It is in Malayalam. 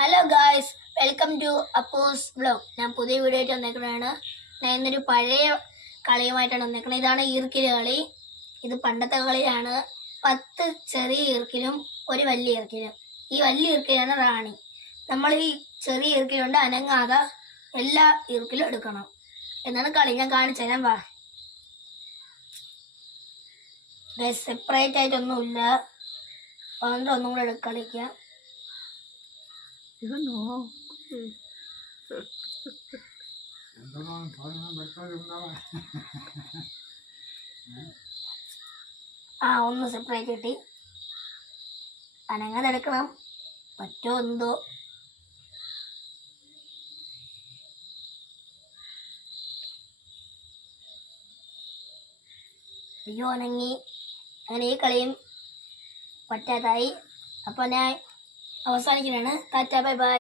ഹലോ ഗായ്സ്, വെൽക്കം ടു അപ്പോസ് വ്ലോഗ്. ഞാൻ പുതിയ വീഡിയോ ആയിട്ട് വന്നേക്കുന്നതാണ്. ഞാൻ ഇന്നൊരു പഴയ കളിയുമായിട്ടാണ് വന്നേക്കുന്നത്. ഇതാണ് ഈർക്കിൽ കളി. ഇത് പണ്ടത്തെ കളിയാണ്. 10 ചെറിയ ഈർക്കിലും ഒരു വലിയ ഈർക്കിലും. ഈ വലിയ ഈർക്കിലാണ് റാണി. നമ്മൾ ഈ ചെറിയ ഈർക്കിലുണ്ട് അനങ്ങാതെ എല്ലാ ഈർക്കിലും എടുക്കണം എന്നാണ് കളി. ഞാൻ കാണിച്ചു തരാം, വാ. ഗൈസ്, സെപ്പറേറ്റ് ആയിട്ടൊന്നുമില്ല, അതുകൊണ്ട് ഒന്നും കൂടെ കളിക്കാം. ഒന്ന് സെപ്പറേറ്റ് കിട്ടി. അനങ്ങാതെ എടുക്കണം. പറ്റോ എന്തോ. അയ്യോ, അനങ്ങി. അങ്ങനെ ഈ കളിയും പറ്റാതായി. അപ്പോൾ ഞാൻ അവസാനിക്കുകയാണ്. Tata, bye bye.